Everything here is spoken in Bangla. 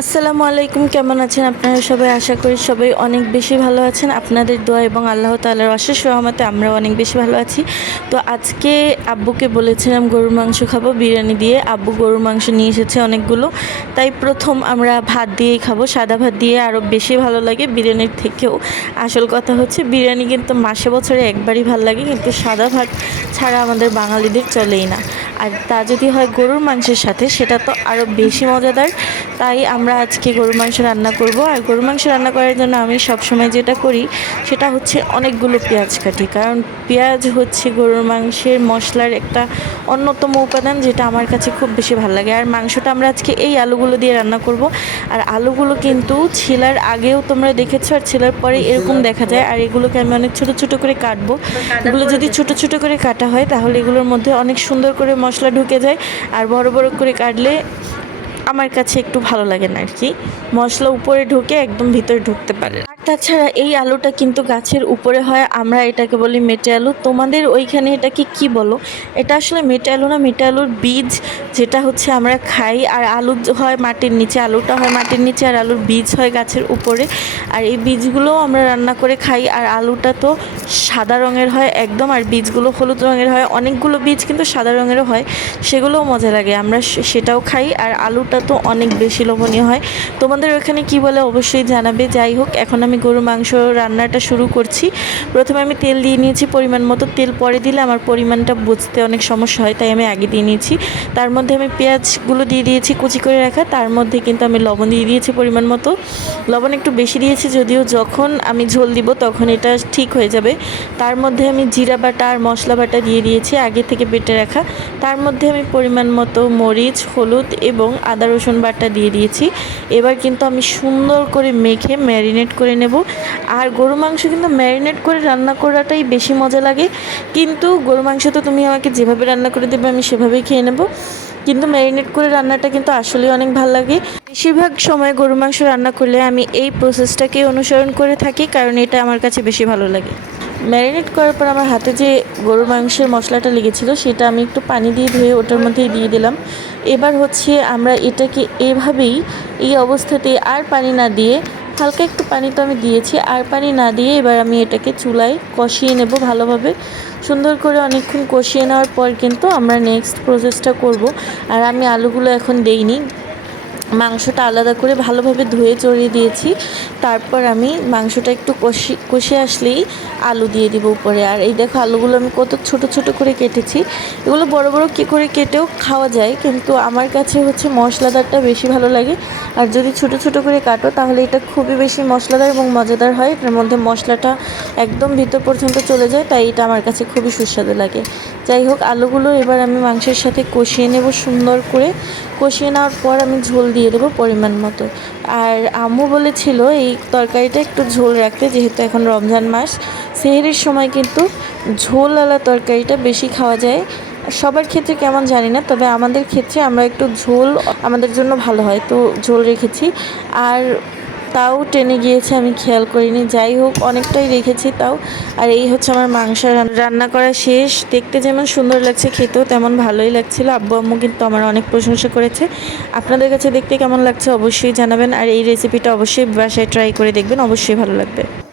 আসসালামু আলাইকুম, কেমন আছেন আপনারা সবাই? আশা করি সবাই অনেক বেশি ভালো আছেন। আপনাদের দোয়া এবং আল্লাহ তাআলার অশেষ রহমতে আমরাও অনেক বেশি ভালো আছি। তো আজকে আব্বুকে বলেছিলাম গরুর মাংস খাব, বিরিয়ানি দিয়ে। আব্বু গরুর মাংস নিয়ে এসেছে অনেকগুলো। তাই প্রথম আমরা ভাত দিয়েই খাব, সাদা ভাত দিয়ে আরও বেশি ভালো লাগে বিরিয়ানির থেকেও। আসল কথা হচ্ছে, বিরিয়ানি কিন্তু মাসে বছরে একবারই ভালো লাগে, কিন্তু সাদা ভাত ছাড়া আমাদের বাঙালিদের চলেই না। আর তা যদি হয় গরুর মাংসের সাথে, সেটা তো আরও বেশি মজাদার। তাই আমরা আজকে গরুর মাংস রান্না করব। আর গরুর মাংস রান্না করার জন্য আমি সবসময় যেটা করি, সেটা হচ্ছে অনেকগুলো পেঁয়াজ কাটি। কারণ পেঁয়াজ হচ্ছে গরুর মাংসের মশলার একটা অন্যতম উপাদান যেটা আমার কাছে খুব বেশি ভালো লাগে। আর মাংসটা আমরা আজকে এই আলুগুলো দিয়ে রান্না করব। আর আলুগুলো কিন্তু ছিলার আগেও তোমরা দেখেছ, আর ছিলার পরে এরকম দেখা যায়। আর এগুলোকে আমি অনেক ছোট ছোট করে কাটবো। এগুলো যদি ছোট ছোট করে কাটা হয়, তাহলে এগুলোর মধ্যে অনেক সুন্দর করে মশলা ঢুকে যায়। আর বড় বড় করে কাটলে আমার কাছে একটু ভালো লাগে না আর কি। মশলা উপরে ঢুকে একদম ভিতরে ঢুকতে পারে তাছাড়া এই আলুটা কিন্তু গাছের উপরে হয়, আমরা এটাকে বলি মেটে আলু। তোমাদের ওইখানে এটাকে কি বলো? এটা আসলে মেটে আলু না, মেটে আলুর বীজ যেটা হচ্ছে আমরা খাই, আর আলু হয় মাটির নিচে, আলুটা হয় মাটির নিচে, আর আলুর বীজ হয় গাছের উপরে। আর এই বীজগুলোও আমরা রান্না করে খাই, আর আলুটা তো সাদা রঙের হয় একদম, আর বীজগুলো হলুদ রঙের হয়। অনেকগুলো বীজ কিন্তু সাদা রঙেরও হয়, সেগুলোও মজা লাগে, আমরা সেটাও খাই, আর আলুটা তো অনেক বেশি লোভনীয় হয়। তোমাদের ওখানে কি বলে অবশ্যই জানাবে, যাই হোক, এখন আমি গরু, মাংস রান্নাটা শুরু করছি। প্রথমে আমি তেল দিয়ে নিয়েছি পরিমাণ মতো। তেল পরে দিলে আমার পরিমাণটা বুঝতে অনেক সমস্যা হয়, তাই আমি আগে দিয়ে নিয়েছি। তার মধ্যে আমি পেঁয়াজগুলো দিয়ে দিয়েছি কুচি করে রাখা। তার মধ্যে কিন্তু আমি লবণ দিয়ে দিয়েছি পরিমাণ মতো। লবণ একটু বেশি দিয়েছি, যদিও যখন আমি ঝোল দিব তখন এটা ঠিক হয়ে যাবে। তার মধ্যে আমি জিরা বাটা আর মশলা বাটা দিয়ে দিয়েছি আগে থেকে বেটে রাখা। তার মধ্যে আমি পরিমাণ মতো মরিচ, হলুদ এবং আদা রসুন বাটা দিয়ে দিয়েছি। এবার কিন্তু আমি সুন্দর করে মেখে ম্যারিনেট করে নেব। আর গরু মাংস কিন্তু ম্যারিনেট করে রান্না করাটাই বেশি মজা লাগে। কিন্তু গরু মাংস তো তুমি আমাকে যেভাবে রান্না করে দেবে আমি সেভাবেই খেয়ে নেব। কিন্তু ম্যারিনেট করে রান্নাটা কিন্তু আসলেই অনেক ভালো লাগে। বেশিরভাগ সময় গরু মাংস রান্না করলে আমি এই প্রসেসটাকে অনুসরণ করে থাকি, কারণ এটা আমার কাছে বেশি ভালো লাগে। ম্যারিনেট করার পর আমার হাতে যে গরুর মাংসের মশলাটা লেগেছিলো, সেটা আমি একটু পানি দিয়ে ধুয়ে ওটার মধ্যেই দিয়ে দিলাম। এবার হচ্ছে আমরা এটাকে এভাবেই এই অবস্থাতে আর পানি না দিয়ে হালকা একটু পানি তো আমি দিয়েছি, আর পানি না দিয়ে এবার আমি এটাকে চুলায় কষিয়ে নেব ভালোভাবে। সুন্দর করে অনেকক্ষণ কষিয়ে নেওয়ার পর কিন্তু আমরা নেক্সট প্রসেসটা করব। আর আমি আলুগুলো এখন দেইনি। মাংসটা আলাদা করে ভালোভাবে ধুয়ে চড়িয়ে দিয়েছি। তারপর আমি মাংসটা একটু কষি, কষে আসলেই আলু দিয়ে দিব উপরে। আর এই দেখো আলুগুলো আমি কত ছোট ছোট করে কেটেছি। এগুলো বড় বড় কী করে কেটেও খাওয়া যায়, কিন্তু আমার কাছে হচ্ছে মশলাদারটা বেশি ভালো লাগে। আর যদি ছোট ছোট করে কাটো, তাহলে এটা খুবই বেশি মশলাদার এবং মজাদার হয়। এটার মধ্যে মশলাটা একদম ভিতর পর্যন্ত চলে যায়, তাই এটা আমার কাছে খুবই সুস্বাদু লাগে। যাই হোক, আলুগুলো এবার আমি মাংসের সাথে কষিয়ে নেব সুন্দর করে। কষিয়ে নেওয়ার পর আমি ঝোল দিয়ে দেবো পরিমাণ মতো। আর আম্মু বলেছিল, এই তরকারিটা একটু ঝোল রাখতে, যেহেতু এখন রমজান মাস, সেহেরির সময় কিন্তু ঝোলওয়ালা তরকারিটা বেশি খাওয়া যায়। সবার ক্ষেত্রে কেমন জানি না, তবে আমাদের ক্ষেত্রে আমরা একটু ঝোল আমাদের জন্য ভালো হয়। তো ঝোল রেখেছি। আর তাও টেনে গিয়েছে, আমি খেয়াল করিনি। যাই হোক, অনেকটাই রেখেছি তাও। আর এই হচ্ছে আমার মাংস রান্না করা শেষ। দেখতে যেমন সুন্দর লাগছে, খেতেও তেমন ভালোই লাগছিল। আব্বু আম্মু কিন্তু আমার অনেক প্রশংসা করেছে। আপনাদের কাছে দেখতে কেমন লাগছে অবশ্যই জানাবেন। আর এই রেসিপিটা অবশ্যই বাসায় ট্রাই করে দেখবেন, অবশ্যই ভালো লাগবে।